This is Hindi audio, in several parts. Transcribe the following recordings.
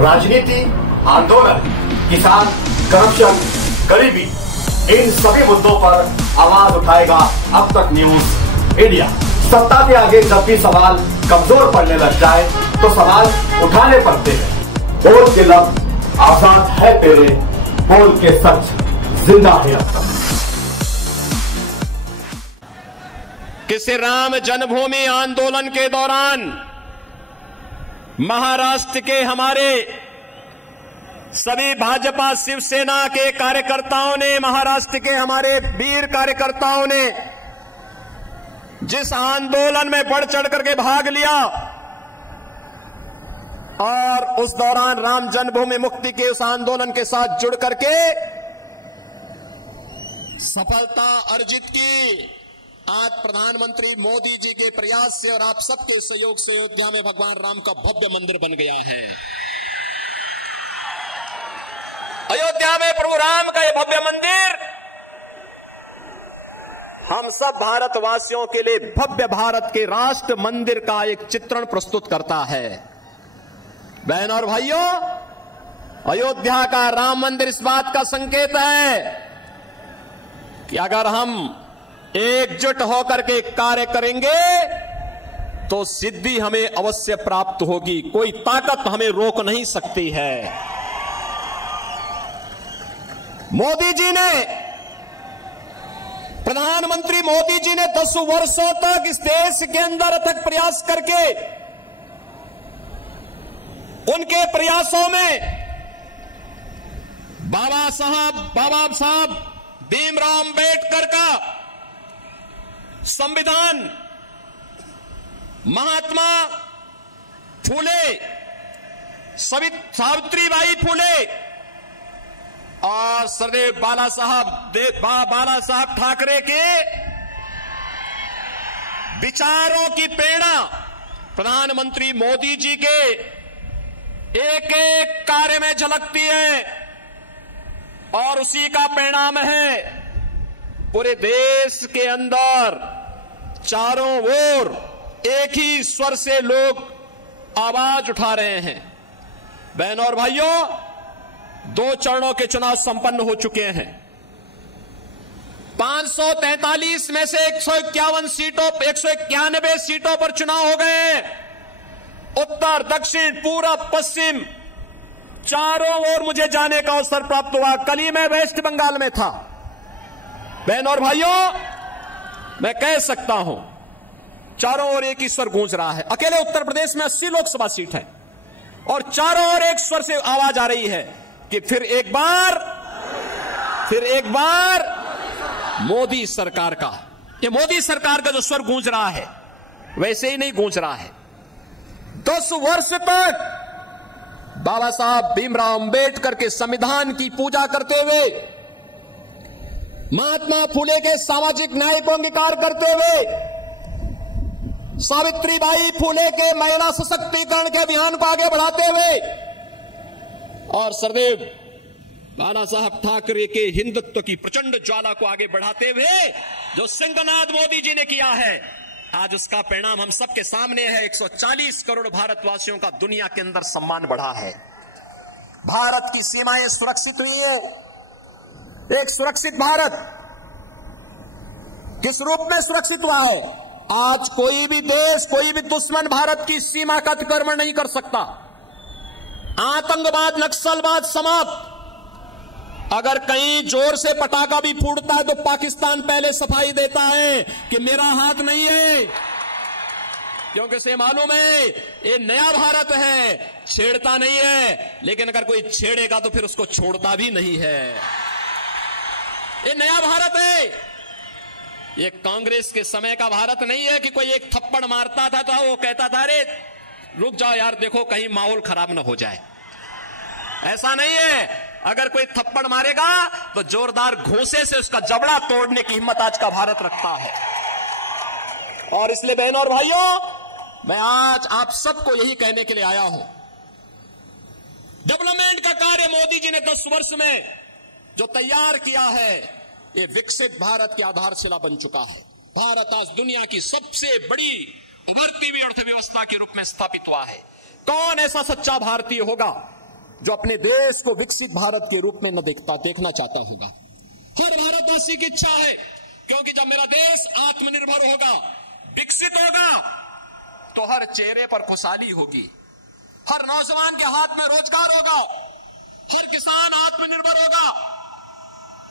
राजनीति, आंदोलन, किसान, करप्शन, गरीबी, इन सभी मुद्दों पर आवाज उठाएगा अब तक न्यूज इंडिया। सत्ता के आगे जब भी सवाल कमजोर पड़ने लग जाए तो सवाल उठाने पड़ते हैं। बोल के लफ्ज आजाद है तेरे, बोल के सच जिंदा है अब तक। किसी राम जन्मभूमि आंदोलन के दौरान महाराष्ट्र के हमारे सभी भाजपा शिवसेना के कार्यकर्ताओं ने, महाराष्ट्र के हमारे वीर कार्यकर्ताओं ने जिस आंदोलन में बढ़ चढ़ करके भाग लिया और उस दौरान राम जन्मभूमि मुक्ति के उस आंदोलन के साथ जुड़ करके सफलता अर्जित की, आज प्रधानमंत्री मोदी जी के प्रयास से और आप सबके सहयोग से अयोध्या में भगवान राम का भव्य मंदिर बन गया है। अयोध्या में प्रभु राम का यह भव्य मंदिर हम सब भारतवासियों के लिए भव्य भारत के राष्ट्र मंदिर का एक चित्रण प्रस्तुत करता है। बहनों और भाइयों, अयोध्या का राम मंदिर इस बात का संकेत है कि अगर हम एकजुट होकर के कार्य करेंगे तो सिद्धि हमें अवश्य प्राप्त होगी। कोई ताकत हमें रोक नहीं सकती है। मोदी जी ने, प्रधानमंत्री मोदी जी ने 10 वर्षों तक इस देश के अंदर अथक प्रयास करके उनके प्रयासों में बाबा साहब भीमराव अंबेडकर का संविधान, महात्मा फूले, सावित्रीबाई फूले और सरदेव बाला साहब ठाकरे के विचारों की प्रेरणा प्रधानमंत्री मोदी जी के एक एक कार्य में झलकती है और उसी का परिणाम है पूरे देश के अंदर चारों ओर एक ही स्वर से लोग आवाज उठा रहे हैं। बहनों और भाइयों, 2 चरणों के चुनाव संपन्न हो चुके हैं। 543 में से 191 सीटों पर चुनाव हो गए। उत्तर, दक्षिण, पूरब, पश्चिम चारों ओर मुझे जाने का अवसर प्राप्त हुआ। कल ही मैं वेस्ट बंगाल में था। बहनों और भाइयों, मैं कह सकता हूं चारों ओर एक ही स्वर गूंज रहा है। अकेले उत्तर प्रदेश में 80 लोकसभा सीट है और चारों ओर एक स्वर से आवाज आ रही है कि फिर एक बार मोदी सरकार का, ये मोदी सरकार का जो स्वर गूंज रहा है वैसे ही नहीं गूंज रहा है। 10 वर्ष तक बाबा साहब भीमराव अंबेडकर के संविधान की पूजा करते हुए, महात्मा फूले के सामाजिक न्याय को अंगीकार करते हुए, सावित्रीबाई फूले के महिला सशक्तिकरण के अभियान को आगे बढ़ाते हुए और सरदेव बाला साहब ठाकरे के हिंदुत्व की प्रचंड ज्वाला को आगे बढ़ाते हुए जो सिंहनाद मोदी जी ने किया है, आज उसका परिणाम हम सबके सामने है। 140 करोड़ भारतवासियों का दुनिया के अंदर सम्मान बढ़ा है। भारत की सीमाएं सुरक्षित हुई हैं। एक सुरक्षित भारत किस रूप में सुरक्षित हुआ है? आज कोई भी देश, कोई भी दुश्मन भारत की सीमा का अतिक्रमण नहीं कर सकता। आतंकवाद, नक्सलवाद समाप्त। अगर कहीं जोर से पटाखा भी फूटता है तो पाकिस्तान पहले सफाई देता है कि मेरा हाथ नहीं है, क्योंकि उसे मालूम है ये नया भारत है, छेड़ता नहीं है। लेकिन अगर कोई छेड़ेगा तो फिर उसको छोड़ता भी नहीं है। ये नया भारत है। ये कांग्रेस के समय का भारत नहीं है कि कोई एक थप्पड़ मारता था तो वो कहता था अरे रुक जाओ यार, देखो कहीं माहौल खराब ना हो जाए। ऐसा नहीं है। अगर कोई थप्पड़ मारेगा तो जोरदार घोंसे से उसका जबड़ा तोड़ने की हिम्मत आज का भारत रखता है। और इसलिए बहनों और भाइयों, मैं आज आप सबको यही कहने के लिए आया हूं, डेवलपमेंट का कार्य मोदी जी ने 10 वर्ष में जो तैयार किया है, ये विकसित भारत की आधारशिला बन चुका है। भारत आज दुनिया की सबसे बड़ी उभरती हुई अर्थव्यवस्था के रूप में स्थापित हुआ है। कौन ऐसा सच्चा भारतीय होगा जो अपने देश को विकसित भारत के रूप में न देखना चाहता होगा। हर भारतवासी की इच्छा है, क्योंकि जब मेरा देश आत्मनिर्भर होगा, विकसित होगा, तो हर चेहरे पर खुशहाली होगी, हर नौजवान के हाथ में रोजगार होगा, हर किसान आत्मनिर्भर होगा,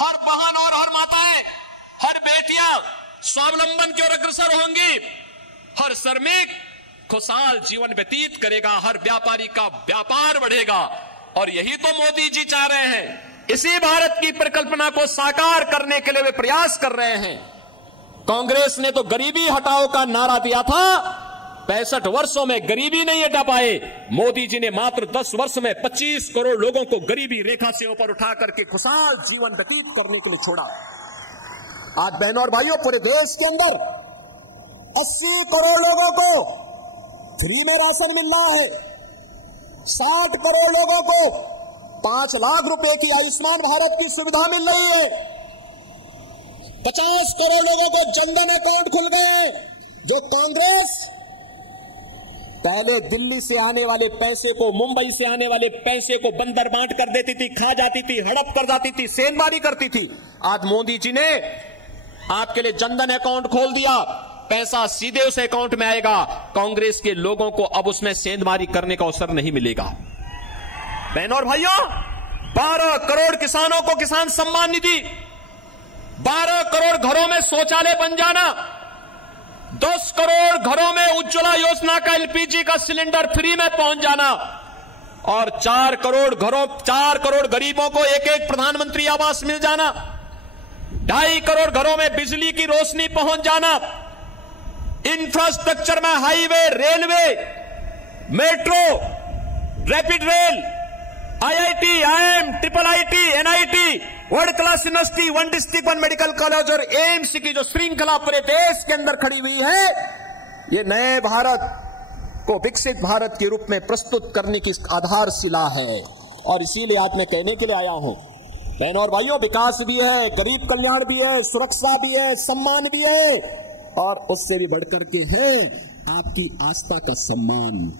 हर बहन और हर माताएं, हर बेटियां स्वावलंबन की ओर अग्रसर होंगी, हर श्रमिक खुशहाल जीवन व्यतीत करेगा, हर व्यापारी का व्यापार बढ़ेगा। और यही तो मोदी जी चाह रहे हैं। इसी भारत की परिकल्पना को साकार करने के लिए वे प्रयास कर रहे हैं। कांग्रेस ने तो गरीबी हटाओ का नारा दिया था, 65 वर्षों में गरीबी नहीं हटा पाए। मोदी जी ने मात्र 10 वर्ष में 25 करोड़ लोगों को गरीबी रेखा से ऊपर उठा करके खुशहाल जीवन व्यतीत करने के लिए छोड़ा। आज बहनों और भाइयों, पूरे देश के अंदर 80 करोड़ लोगों को फ्री में राशन मिल रहा है, 60 करोड़ लोगों को 5 लाख रुपए की आयुष्मान भारत की सुविधा मिल रही है, 50 करोड़ लोगों को जनधन अकाउंट खुल गए हैं। जो कांग्रेस पहले दिल्ली से आने वाले पैसे को, मुंबई से आने वाले पैसे को बंदर बांट कर देती थी, खा जाती थी, हड़प कर जाती थी, सेंधमारी करती थी, आज मोदी जी ने आपके लिए जनधन अकाउंट खोल दिया, पैसा सीधे उस अकाउंट में आएगा। कांग्रेस के लोगों को अब उसमें सेंधमारी करने का अवसर नहीं मिलेगा। बहनों और भाइयों, 12 करोड़ किसानों को किसान सम्मान निधि, 12 करोड़ घरों में शौचालय बन जाना, 10 करोड़ घरों में उज्ज्वला योजना का एलपीजी का सिलेंडर फ्री में पहुंच जाना, और 4 करोड़ गरीबों को एक प्रधानमंत्री आवास मिल जाना, 2.5 करोड़ घरों में बिजली की रोशनी पहुंच जाना, इंफ्रास्ट्रक्चर में highway, railway, metro, rapid rail, IIT, IIM, triple IT, NIT, world class university, 1 district 1 medical college और एम्स की जो श्रृंखला पूरे देश के अंदर खड़ी हुई है, ये नए भारत को विकसित भारत के रूप में प्रस्तुत करने की आधारशिला है। और इसीलिए आज मैं कहने के लिए आया हूं, बहनों और भाइयों, विकास भी है, गरीब कल्याण भी है, सुरक्षा भी है, सम्मान भी है, और उससे भी बढ़कर के है आपकी आस्था का सम्मान।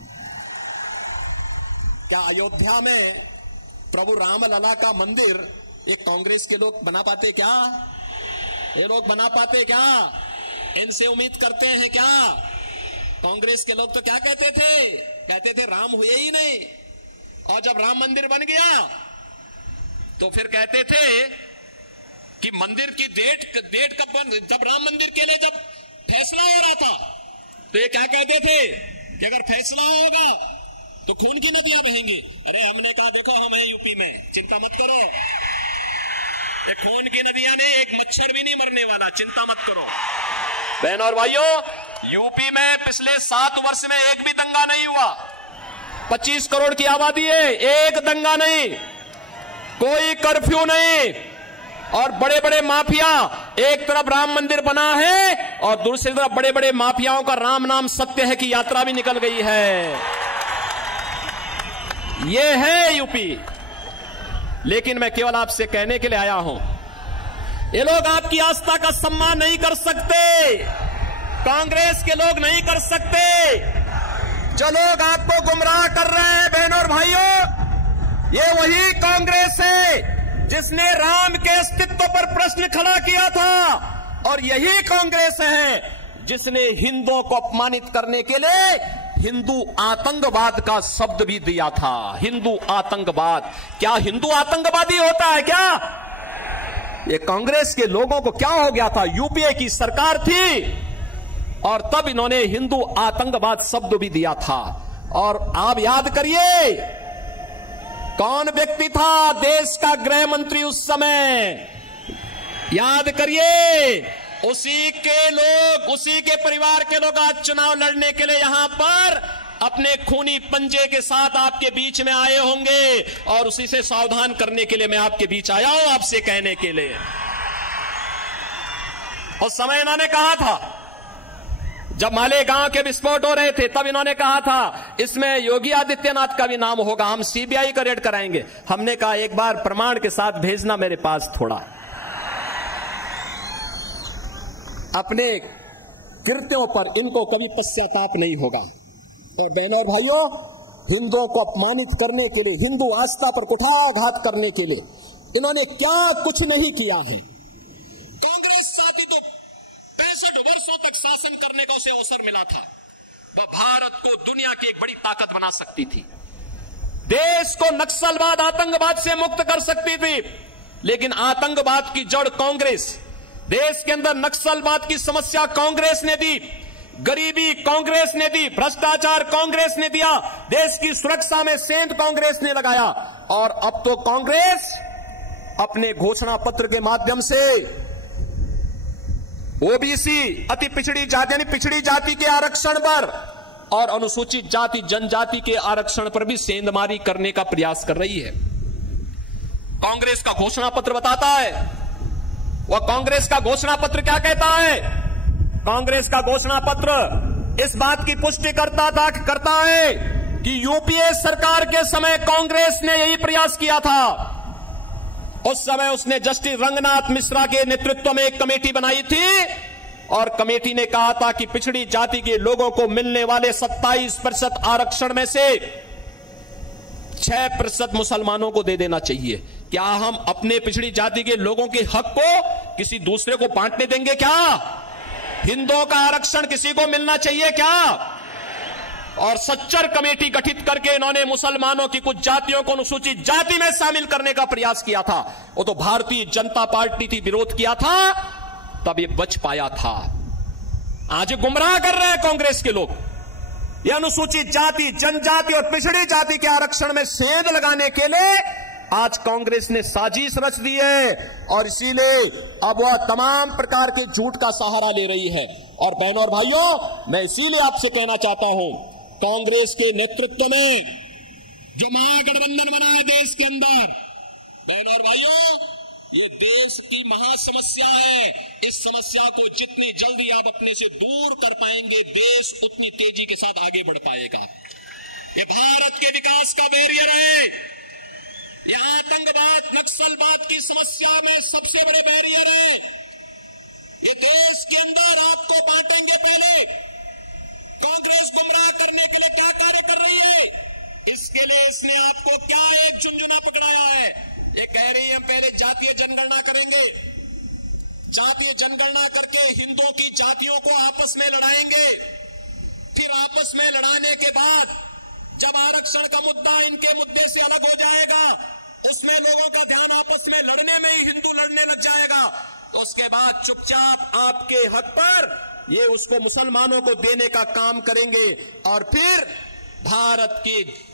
क्या अयोध्या में प्रभु रामलला का मंदिर ये कांग्रेस के लोग बना पाते क्या? ये लोग बना पाते क्या? इनसे उम्मीद करते हैं क्या? कांग्रेस के लोग तो क्या कहते थे राम हुए ही नहीं, और जब राम मंदिर बन गया तो फिर कहते थे कि मंदिर की डेट कब बन, जब राम मंदिर के लिए जब फैसला हो रहा था तो ये क्या कहते थे कि अगर फैसला होगा तो खून की नदियां बहेंगी। अरे हमने कहा देखो हम हैं यूपी में, चिंता मत करो, ये खून की नदियां नहीं, एक मच्छर भी नहीं मरने वाला, चिंता मत करो। बहनों और भाइयों, यूपी में पिछले 7 वर्ष में एक भी दंगा नहीं हुआ। 25 करोड़ की आबादी है, एक दंगा नहीं, कोई कर्फ्यू नहीं, और बड़े बड़े माफिया, एक तरफ राम मंदिर बना है और दूसरी तरफ बड़े बड़े माफियाओं का राम नाम सत्य है की यात्रा भी निकल गई है। यह है यूपी। लेकिन मैं केवल आपसे कहने के लिए आया हूं, ये लोग आपकी आस्था का सम्मान नहीं कर सकते, कांग्रेस के लोग नहीं कर सकते। जो लोग आपको गुमराह कर रहे हैं बहनों और भाइयों, ये वही कांग्रेस है जिसने राम के अस्तित्व पर प्रश्न खड़ा किया था, और यही कांग्रेस है जिसने हिंदुओं को अपमानित करने के लिए हिंदू आतंकवाद का शब्द भी दिया था। हिंदू आतंकवाद, क्या हिंदू आतंकवादी होता है क्या? ये कांग्रेस के लोगों को क्या हो गया था? यूपीए की सरकार थी और तब इन्होंने हिंदू आतंकवाद शब्द भी दिया था। और आप याद करिए कौन व्यक्ति था देश का गृह मंत्री उस समय, याद करिए, उसी के लोग, उसी के परिवार के लोग आज चुनाव लड़ने के लिए यहां पर अपने खूनी पंजे के साथ आपके बीच में आए होंगे, और उसी से सावधान करने के लिए मैं आपके बीच आया हूं, आपसे कहने के लिए। उस समय इन्होंने कहा था, जब मालेगांव के विस्फोट हो रहे थे, तब इन्होंने कहा था इसमें योगी आदित्यनाथ का भी नाम होगा, हम सीबीआई का रेड कराएंगे। हमने कहा एक बार प्रमाण के साथ भेजना मेरे पास थोड़ा। अपने कृत्यों पर इनको कभी पश्चाताप नहीं होगा। और बहनों और भाइयों, हिंदुओं को अपमानित करने के लिए, हिंदू आस्था पर कुठाराघात करने के लिए इन्होंने क्या कुछ नहीं किया है। कांग्रेस चाहती तो 65 वर्षों तक शासन करने का उसे अवसर मिला था। वह भारत को दुनिया की एक बड़ी ताकत बना सकती थी, देश को नक्सलवाद आतंकवाद से मुक्त कर सकती थी, लेकिन आतंकवाद की जड़ कांग्रेस, देश के अंदर नक्सलवाद की समस्या कांग्रेस ने दी, गरीबी कांग्रेस ने दी, भ्रष्टाचार कांग्रेस ने दिया, देश की सुरक्षा में सेंध कांग्रेस ने लगाया। और अब तो कांग्रेस अपने घोषणा पत्र के माध्यम से ओबीसी, अति पिछड़ी जाति यानी पिछड़ी जाति के आरक्षण पर और अनुसूचित जाति जनजाति के आरक्षण पर भी सेंधमारी करने का प्रयास कर रही है। कांग्रेस का घोषणा पत्र बताता है, वह कांग्रेस का घोषणा पत्र क्या कहता है? कांग्रेस का घोषणा पत्र इस बात की पुष्टि करता है कि यूपीए सरकार के समय कांग्रेस ने यही प्रयास किया था। उस समय उसने जस्टिस रंगनाथ मिश्रा के नेतृत्व में एक कमेटी बनाई थी और कमेटी ने कहा था कि पिछड़ी जाति के लोगों को मिलने वाले 27% आरक्षण में से 6% मुसलमानों को दे देना चाहिए। क्या हम अपने पिछड़ी जाति के लोगों के हक को किसी दूसरे को बांटने देंगे क्या? हिंदुओं का आरक्षण किसी को मिलना चाहिए क्या? और सच्चर कमेटी गठित करके इन्होंने मुसलमानों की कुछ जातियों को अनुसूचित जाति में शामिल करने का प्रयास किया था। वो तो भारतीय जनता पार्टी थी, विरोध किया था, तब ये बच पाया था। आज गुमराह कर रहे हैं कांग्रेस के लोग। ये अनुसूचित जाति, जनजाति और पिछड़ी जाति के आरक्षण में सेंध लगाने के लिए आज कांग्रेस ने साजिश रच दी है और इसीलिए अब वह तमाम प्रकार के झूठ का सहारा ले रही है। और बहनों और भाइयों, मैं इसीलिए आपसे कहना चाहता हूं, कांग्रेस के नेतृत्व में जो महागठबंधन बना है देश के अंदर, बहनों और भाइयों, यह देश की महासमस्या है। इस समस्या को जितनी जल्दी आप अपने से दूर कर पाएंगे, देश उतनी तेजी के साथ आगे बढ़ पाएगा। यह भारत के विकास का बैरियर है। यह आतंकवाद, नक्सलवाद की समस्या में सबसे बड़े बैरियर है। यह देश के अंदर आपको बांटेंगे। पहले कांग्रेस गुमराह करने के लिए क्या कार्य कर रही है, इसके लिए इसने आपको क्या एक झुंझुना पकड़ाया है। ये कह रही है हम पहले जातीय जनगणना करेंगे, जातीय जनगणना करके हिंदुओं की जातियों को आपस में लड़ाएंगे, फिर आपस में लड़ाने के बाद जब आरक्षण का मुद्दा इनके मुद्दे से अलग हो जाएगा, उसमें लोगों का ध्यान आपस में लड़ने में ही हिंदू लड़ने लग जाएगा, तो उसके बाद चुपचाप आपके हक पर ये उसको मुसलमानों को देने का काम करेंगे और फिर भारत के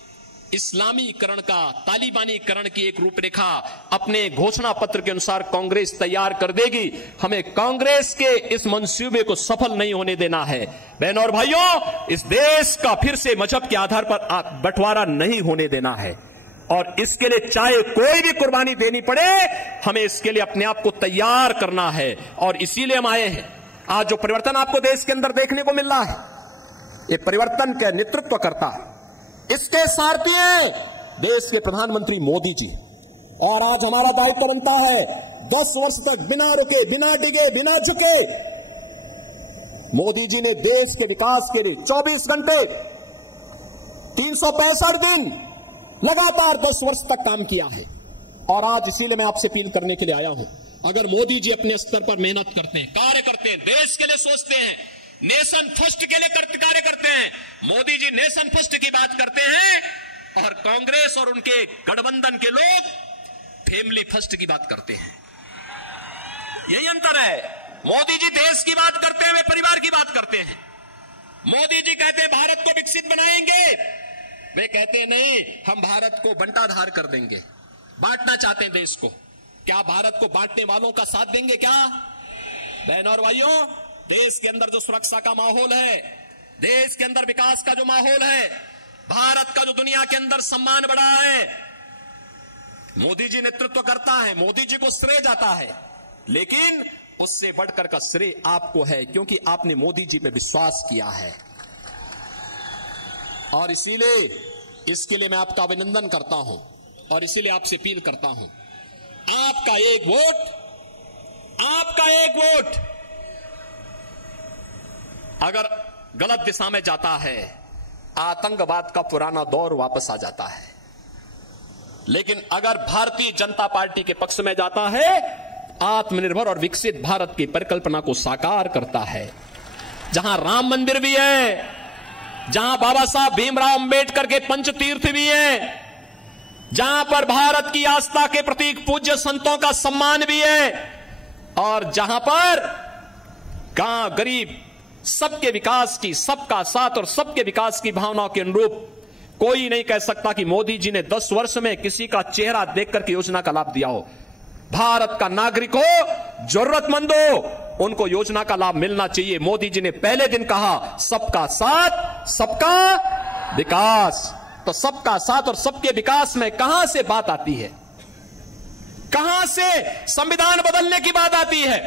इस्लामीकरण का, तालिबानीकरण की एक रूपरेखा अपने घोषणा पत्र के अनुसार कांग्रेस तैयार कर देगी। हमें कांग्रेस के इस मंसूबे को सफल नहीं होने देना है। बहनों और भाइयों, इस देश का फिर से मजहब के आधार पर बंटवारा नहीं होने देना है और इसके लिए चाहे कोई भी कुर्बानी देनी पड़े, हमें इसके लिए अपने आप को तैयार करना है। और इसीलिए हम आए हैं। आज जो परिवर्तन आपको देश के अंदर देखने को मिल रहा है, ये परिवर्तन का नेतृत्व करता है, इसके सारथी हैं देश के प्रधानमंत्री मोदी जी। और आज हमारा दायित्व बनता है 10 वर्ष तक बिना रुके, बिना डिगे, बिना झुके मोदी जी ने देश के विकास के लिए 24 घंटे 365 दिन लगातार 10 वर्ष तक काम किया है। और आज इसीलिए मैं आपसे अपील करने के लिए आया हूं, अगर मोदी जी अपने स्तर पर मेहनत करते हैं, कार्य करते हैं, देश के लिए सोचते हैं, नेशन फर्स्ट के लिए कार्य करते हैं, मोदी जी नेशन फर्स्ट की बात करते हैं और कांग्रेस और उनके गठबंधन के लोग फैमिली फर्स्ट की बात करते हैं। यही अंतर है। मोदी जी देश की बात करते हैं, वे परिवार की बात करते हैं। मोदी जी कहते हैं भारत को विकसित बनाएंगे, वे कहते हैं नहीं, हम भारत को बंटाधार कर देंगे, बांटना चाहते हैं देश को। क्या भारत को बांटने वालों का साथ देंगे क्या? बहनों और भाइयों, देश के अंदर जो सुरक्षा का माहौल है, देश के अंदर विकास का जो माहौल है, भारत का जो दुनिया के अंदर सम्मान बढ़ा है, मोदी जी नेतृत्व करता है, मोदी जी को श्रेय जाता है, लेकिन उससे बढ़कर का श्रेय आपको है, क्योंकि आपने मोदी जी पे विश्वास किया है। और इसीलिए इसके लिए मैं आपका अभिनंदन करता हूं और इसीलिए आपसे अपील करता हूं, आपका एक वोट, आपका एक वोट अगर गलत दिशा में जाता है, आतंकवाद का पुराना दौर वापस आ जाता है। लेकिन अगर भारतीय जनता पार्टी के पक्ष में जाता है, आत्मनिर्भर और विकसित भारत की परिकल्पना को साकार करता है, जहां राम मंदिर भी है, जहां बाबा साहब भीमराव अंबेडकर के पंचतीर्थ भी हैं, जहां पर भारत की आस्था के प्रतीक पूज्य संतों का सम्मान भी है, और जहां पर गांव गरीब सबके विकास की, सबका साथ और सबके विकास की भावनाओं के अनुरूप कोई नहीं कह सकता कि मोदी जी ने 10 वर्ष में किसी का चेहरा देखकर के योजना का लाभ दिया हो। भारत का नागरिक हो, जरूरतमंद हो, उनको योजना का लाभ मिलना चाहिए। मोदी जी ने पहले दिन कहा सबका साथ सबका विकास। तो सबका साथ और सबके विकास में कहां से बात आती है, कहां से संविधान बदलने की बात आती है?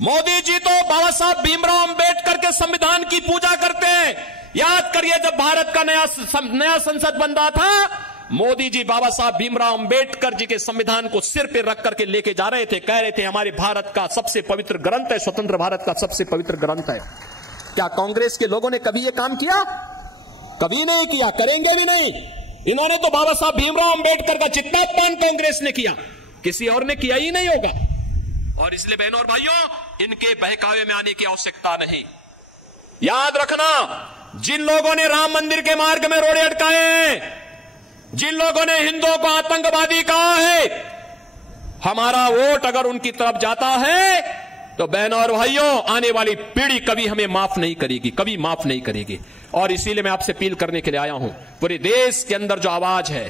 मोदी जी तो बाबा साहब भीमराव अंबेडकर के संविधान की पूजा करते हैं। याद करिए, जब भारत का नया संसद बन रहा था, मोदी जी बाबा साहब भीमराव अंबेडकर जी के संविधान को सिर पे रख करके लेके जा रहे थे, कह रहे थे हमारे भारत का सबसे पवित्र ग्रंथ है, स्वतंत्र भारत का सबसे पवित्र ग्रंथ है। क्या कांग्रेस के लोगों ने कभी यह काम किया? कभी नहीं किया, करेंगे भी नहीं। इन्होंने तो बाबा साहब भीमराव अंबेडकर का जितना अपमान कांग्रेस ने किया, किसी और ने किया ही नहीं होगा। और इसलिए बहनों और भाइयों, इनके बहकावे में आने की आवश्यकता नहीं। याद रखना, जिन लोगों ने राम मंदिर के मार्ग में रोड़े अटकाए हैं, जिन लोगों ने हिंदुओं को आतंकवादी कहा है, हमारा वोट अगर उनकी तरफ जाता है तो बहनों और भाइयों, आने वाली पीढ़ी कभी हमें माफ नहीं करेगी, कभी माफ नहीं करेगी। और इसीलिए मैं आपसे अपील करने के लिए आया हूं, पूरे देश के अंदर जो आवाज है,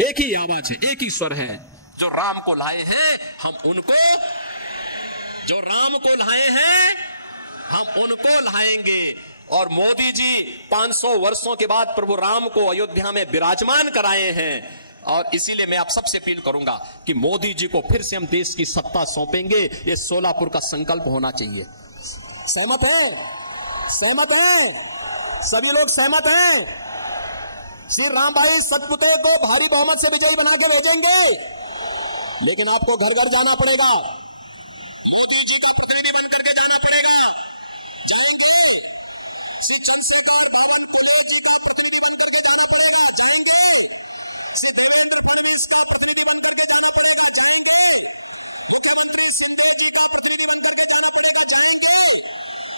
एक ही आवाज है, एक ही स्वर है, जो राम को लाए हैं हम उनको, जो राम को लाए हैं हम उनको लाएंगे। और मोदी जी 500 वर्षों के बाद प्रभु राम को अयोध्या में विराजमान कराए हैं। और इसीलिए मैं आप सबसे अपील करूंगा कि मोदी जी को फिर से हम देश की सत्ता सौंपेंगे। ये सोलापुर का संकल्प होना चाहिए। सहमत हैं? सहमत हैं? सभी लोग सहमत हैं? श्री राम भाई सतपुते को भारी बहुमत से विजयी बना के भेजेंगे, लेकिन आपको घर घर जाना पड़ेगा, मोदी जी का प्रतिनिधि बनकर के जाना पड़ेगा। जाएंगे? श्री चंद्रशेखर बावनकुले जी का प्रतिनिधि बनकर के जाना पड़ेगा। जाएंगे? श्री देवेंद्र फडणवीस का प्रतिनिधि बनकर के जाना पड़ेगा। जाएंगे? मुख्यमंत्री शिंदे जी का प्रतिनिधि बनकर के जाना पड़ेगा। जाएंगे?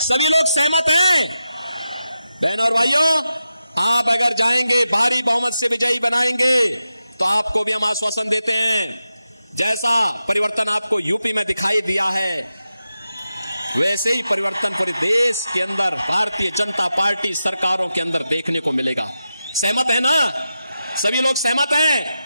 सभी लोग सहमत हैं? बहनों और भाइयों, आप अगर जाएंगे, भारी बहुमत से विजयी बनाएंगे, तो आपको भी हम आश्वासन देते हैं, जैसा परिवर्तन आपको यूपी में दिखाई दिया है, वैसे ही परिवर्तन पूरे देश के अंदर भारतीय जनता पार्टी सरकारों के अंदर देखने को मिलेगा। सहमत है ना? सभी लोग सहमत हैं?